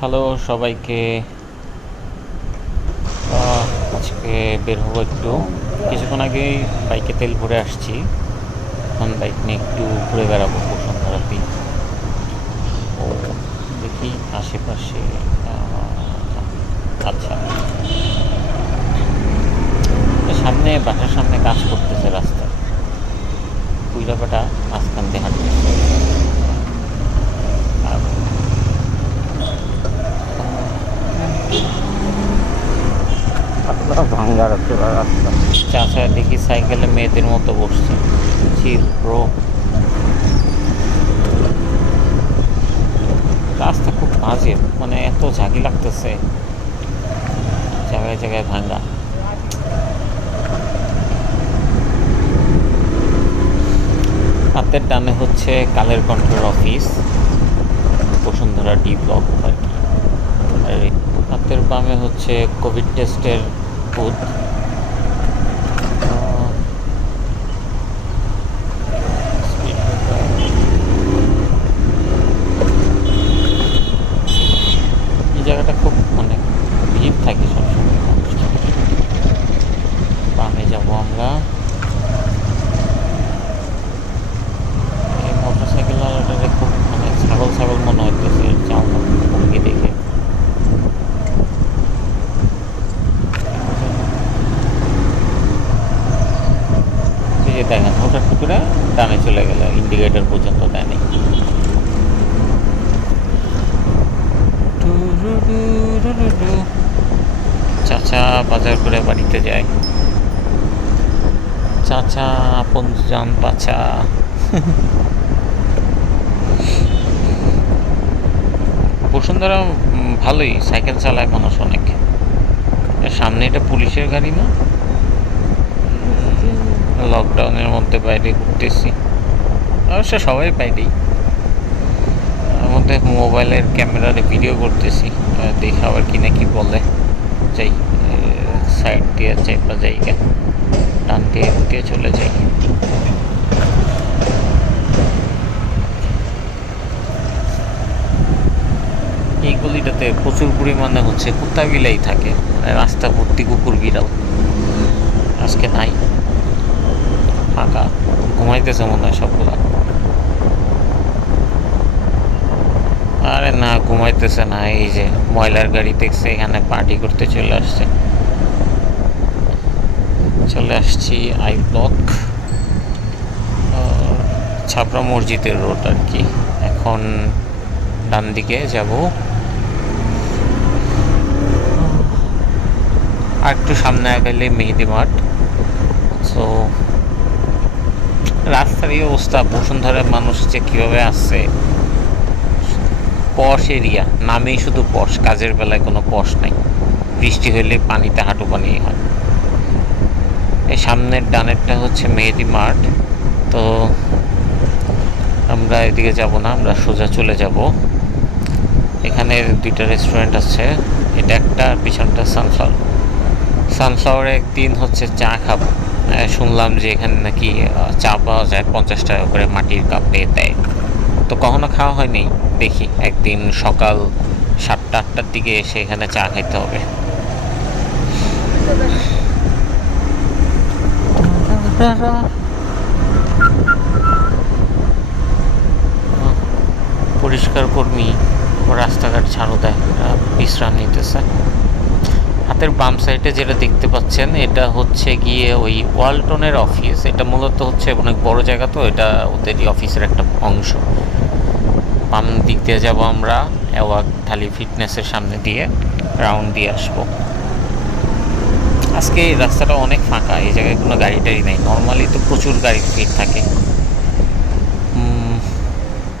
Hello সবাইকে। আজকে বের হবো একটু। কিছুক্ষণ আগেই বাইকে তেল ভরে আসছি। এখন বাইক নিয়ে একটু ঘুরে বেড়াবো বসুন্ধরাতে। ও দেখি আশেপাশে। আচ্ছা, সামনে বাসার সামনে কাজ করতেছে রাস্তায়, কুইলাপাটা মাঝখান দিয়ে হাঁটতেছে। আর ভাঙ্গা রাস্তা। চাচা দেখি সাইকেলে মেয়েদের মতো বসছে। Chill bro. রাস্তা খুব বাজে, মানে এত ঝাঁকি লাগতেছে, জায়গায় জায়গায় ভাঙ্গা। হাতের ডানে হচ্ছে কালের কণ্ঠের অফিস, বসুন্ধরা ডি ব্লক আর কি। আর হাতের বামে হচ্ছে কোভিড টেস্টের বুথ। এই জায়গাটা খুব মানে ভিড় থাকে সবসময় মানুষজন। বামে যাবো আমরা। এই মোটর সাইকেলওয়ালাটারে খুব মানে ছাগল ছাগল মনে হইতেছে চাউনা ভঙ্গি দেখে। এই যে দেখেন হঠাৎ করে ডানে চলে গেল, ইন্ডিকেটর পর্যন্ত দেয়নি। চাচা বাজার করে বাড়িতে যায়। চাচা আপন জান পাচা। বসুন্ধরা ভালোই, সাইকেল চালায় মানুষ অনেক। সামনে এটা পুলিশের গাড়ি না? লকডাউনের মধ্যে বাইরে ঘুরতেছি, অবশ্য সবাই বাইরেই। তার মধ্যে মোবাইলের ক্যামেরারে ভিডিও করতেছি, দেখে আবার কি না কি বলে। যাই সাইড দিয়ে চাইপা জায়গা, ডান দিয়ে দিয়ে চলে যাই। এই গলিটাতে প্রচুর পরিমাণে হচ্ছে কুত্তা বিলাই থাকে, মানে রাস্তা ভর্তি কুকুর বিড়াল। আজকে নাই, ফাঁকা, ঘুমাইতেছে মনে হয় সবগুলা। আরে না, ঘুমাইতেছে না, এই যে ময়লার গাড়ি দেখছে, এখানে পার্টি করতে চলে আসছে। চলে আসছি আই ব্লক, ছাপড়া মসজিদের রোড আর কি। এখন ডান দিকে যাব, আর একটু সামনে গেলে মেহেদি মাঠ। সো রাস্তার এই অবস্থা, বসুন্ধরার মানুষ যে কীভাবে আসছে। পশ এরিয়া, নামেই শুধু পশ, কাজের বেলায় কোনো পশ নাই। বৃষ্টি হলে পানিতে হাঁটু পানি হয়। এই সামনের ডানেরটা হচ্ছে মেহেদি মাঠ। তো আমরা এদিকে যাব না, আমরা সোজা চলে যাব। এখানে দুইটা রেস্টুরেন্ট আছে, এটা একটা, পিছনটা সানফ্লাওয়ারে একদিন হচ্ছে চা খাবো। শুনলাম যে এখানে নাকি চা পাওয়া যায় 50 টাকা করে, মাটির কাপে দেয়। তো কখনো খাওয়া হয়নি, দেখি একদিন সকাল 7টা-8টার দিকে এসে এখানে চা খাইতে হবে। পরিষ্কার কর্মী রাস্তাঘাট ঝাড়ু দেয়, বিশ্রাম নিতেছে। হাতের বাম সাইডে যেটা দেখতে পাচ্ছেন, এটা হচ্ছে গিয়ে ওই ওয়ালটনের অফিস। এটা মূলত হচ্ছে অনেক বড় জায়গা, তো এটা ওদেরই অফিসের একটা অংশ। বাম দিক দিয়ে যাবো আমরা, অ্যাওয়াক ঢালি ফিটনেসের সামনে দিয়ে রাউন্ড দিয়ে আসবো। আজকে এই রাস্তাটা অনেক ফাঁকা, এই জায়গায় কোনো গাড়ি টাড়ি নেই। নর্মালি তো প্রচুর গাড়ি ভিড় থাকে।